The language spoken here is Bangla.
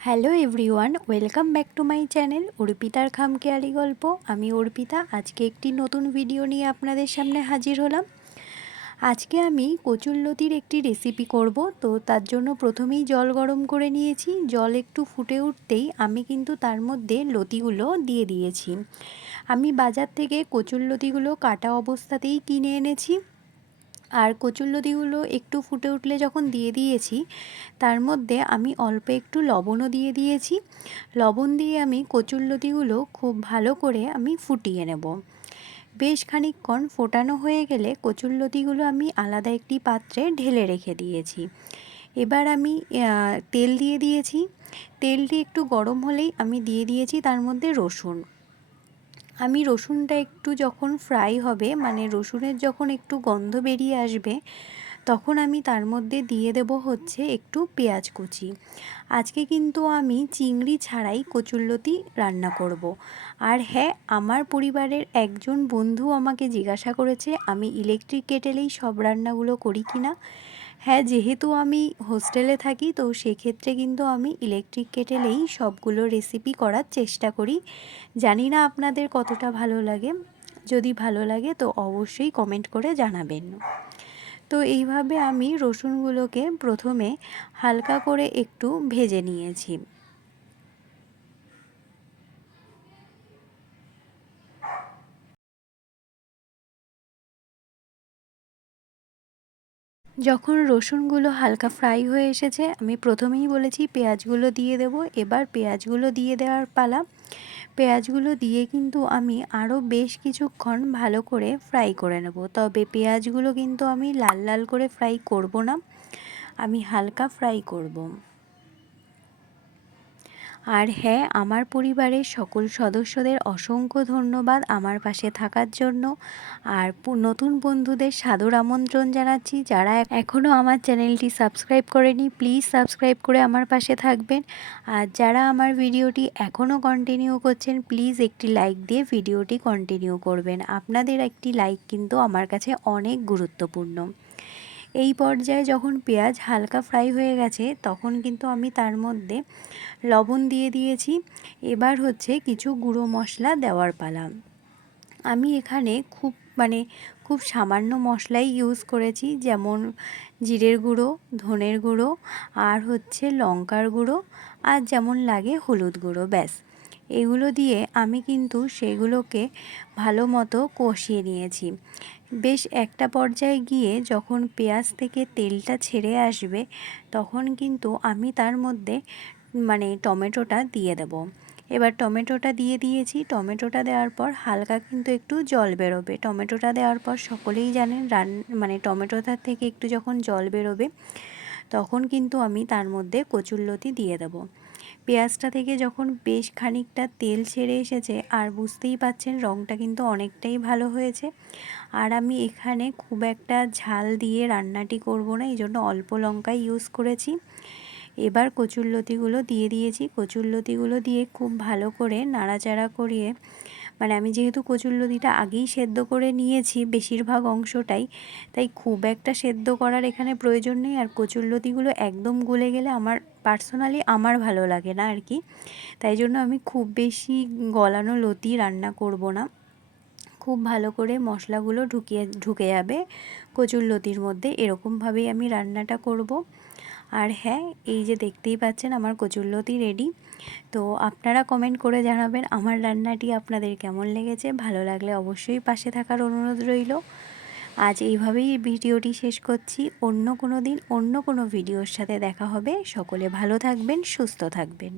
Hello everyone, welcome back to my channel অর্পিতার খামকেয়ালি গল্প। আমি অর্পিতা আজকে একটি নতুন ভিডিও নিয়ে আপনাদের সামনে হাজির হলাম। আজকে আমি কচুরলতির একটি রেসিপি করব, তো তার জন্য প্রথমেই জল গরম করে নিয়েছি। জল একটু ফুটে উঠতেই আমি কিন্তু তার মধ্যে লতিগুলো দিয়ে দিয়েছি। আমি বাজার থেকে কচুরলতিগুলো কাটা অবস্থাতেই কিনে এনেছি। আর কচুরলতিগুলো একটু ফুটে উঠলে যখন দিয়ে দিয়েছি, তার মধ্যে আমি অল্প একটু লবণও দিয়ে দিয়েছি। লবণ দিয়ে আমি কচুরলতিগুলো খুব ভালো করে আমি ফুটিয়ে নেব। বেশ খানিকক্ষণ ফোটানো হয়ে গেলে কচুরলতিগুলো আমি আলাদা একটি পাত্রে ঢেলে রেখে দিয়েছি। এবার আমি তেল দিয়ে দিয়েছি। তেলটি একটু গরম হলেই আমি দিয়ে দিয়েছি তার মধ্যে রসুন। আমি রসুনটা একটু যখন ফ্রাই হবে মানে রসুনের যখন একটু গন্ধ বেরিয়ে আসবে, তখন আমি তার মধ্যে দিয়ে দেব হচ্ছে একটু পেঁয়াজ কুচি আজকে কিন্তু আমি চিংড়ি ছাড়াই কচুরলতি রান্না করব। আর হ্যাঁ আমার পরিবারের একজন বন্ধু আমাকে জিজ্ঞাসা করেছে, আমি ইলেকট্রিক কেটেলেই সব রান্নাগুলো করি কি না হ্যাঁ যেহেতু আমি হোস্টেলে থাকি, তো সেক্ষেত্রে কিন্তু আমি ইলেকট্রিক কেটেলেই সবগুলো রেসিপি করার চেষ্টা করি। জানি না আপনাদের কতটা ভালো লাগে। যদি ভালো লাগে, তো অবশ্যই কমেন্ট করে জানাবেন। তো এইভাবে আমি রসুনগুলোকে প্রথমে হালকা করে একটু ভেজে নিয়েছি। যখন রসুনগুলো হালকা ফ্রাই হয়ে এসেছে, আমি প্রথমেই বলেছি পেঁয়াজগুলো দিয়ে দেব। এবার পেঁয়াজগুলো দিয়ে দেওয়ার পালা। পেঁয়াজগুলো দিয়ে কিন্তু আমি আরও বেশ কিছুক্ষণ ভালো করে ফ্রাই করে নেব। তবে পেঁয়াজগুলো কিন্তু আমি লাল লাল করে ফ্রাই করব না, আমি হালকা ফ্রাই করব। আর হ্যাঁ আমার পরিবারের সকল সদস্যদের অসংখ্য ধন্যবাদ আমার পাশে থাকার জন্য। আর নতুন বন্ধুদের সাদর আমন্ত্রণ জানাচ্ছি যারা এখনও আমার চ্যানেলটি সাবস্ক্রাইব করেনি, প্লিজ সাবস্ক্রাইব করে আমার পাশে থাকবেন। আর যারা আমার ভিডিওটি এখনও কন্টিনিউ করছেন, প্লিজ একটি লাইক দিয়ে ভিডিওটি কন্টিনিউ করবেন। আপনাদের একটি লাইক কিন্তু আমার কাছে অনেক গুরুত্বপূর্ণ। এই পর্যায়ে যখন পেঁয়াজ হালকা ফ্রাই হয়ে গেছে, তখন কিন্তু আমি তার মধ্যে লবণ দিয়ে দিয়েছি। এবার হচ্ছে কিছু গুঁড়ো মশলা দেওয়ার পালা। আমি এখানে খুব মানে খুব সামান্য মশলাই ইউজ করেছি, যেমন জিরের গুঁড়ো, ধনের গুঁড়ো, আর হচ্ছে লঙ্কার গুঁড়ো, আর যেমন লাগে হলুদ গুঁড়ো, ব্যাস। এগুলো দিয়ে আমি কিন্তু সেগুলোকে ভালো মতো কষিয়ে নিয়েছি। বেশ একটা পর্যায়ে গিয়ে যখন পেঁয়াজ থেকে তেলটা ছেড়ে আসবে, তখন কিন্তু আমি তার মধ্যে মানে টমেটোটা দিয়ে দেব। এবার টমেটোটা দিয়ে দিয়েছি। টমেটোটা দেওয়ার পর হালকা কিন্তু একটু জল বেরোবে। টমেটোটা দেওয়ার পর সকলেই জানেন রান মানে টমেটোটার থেকে একটু যখন জল বেরোবে, তখন কিন্তু আমি তার মধ্যে কচুরলতি দিয়ে দেবো। পেঁয়াজটা থেকে যখন বেশ খানিকটা তেল ছেড়ে এসেছে, আর বুঝতেই পাচ্ছেন রঙটা কিন্তু অনেকটাই ভালো হয়েছে। আর আমি এখানে খুব একটা ঝাল দিয়ে রান্নাটি করব না, এই জন্য অল্প লঙ্কা ইউজ করেছি। এবার কচুরলতিগুলো দিয়ে দিয়েছি। কচুরলতিগুলো দিয়ে খুব ভালো করে নাড়াচাড়া করিয়ে মানে আমি যেহেতু কচুরলতিটা আগেই সেদ্ধ করে নিয়েছি বেশিরভাগ অংশটাই, তাই খুব একটা সেদ্ধ করার এখানে প্রয়োজন নেই। আর কচুরলতিগুলো একদম গলে গেলে আমার পার্সোনালি আমার ভালো লাগে না আর কি। তাই জন্য আমি খুব বেশি গলানো লতি রান্না করব না। খুব ভালো করে মশলাগুলো ঢুকিয়ে, ঢুকে যাবে কচুর লতির মধ্যে। এরকমভাবেই আমি রান্নাটা করব। আর হ্যাঁ এই যে দেখতেই পাচ্ছেন আমার কচুরলতি রেডি তো আপনারা কমেন্ট করে জানাবেন আমার রান্নাটি আপনাদের কেমন লেগেছে। ভালো লাগলে অবশ্যই পাশে থাকার অনুরোধ রইল। আজ এইভাবেই ভিডিওটি শেষ করছি। অন্য কোনো দিন অন্য কোনো ভিডিওর সাথে দেখা হবে। সকলে ভালো থাকবেন, সুস্থ থাকবেন।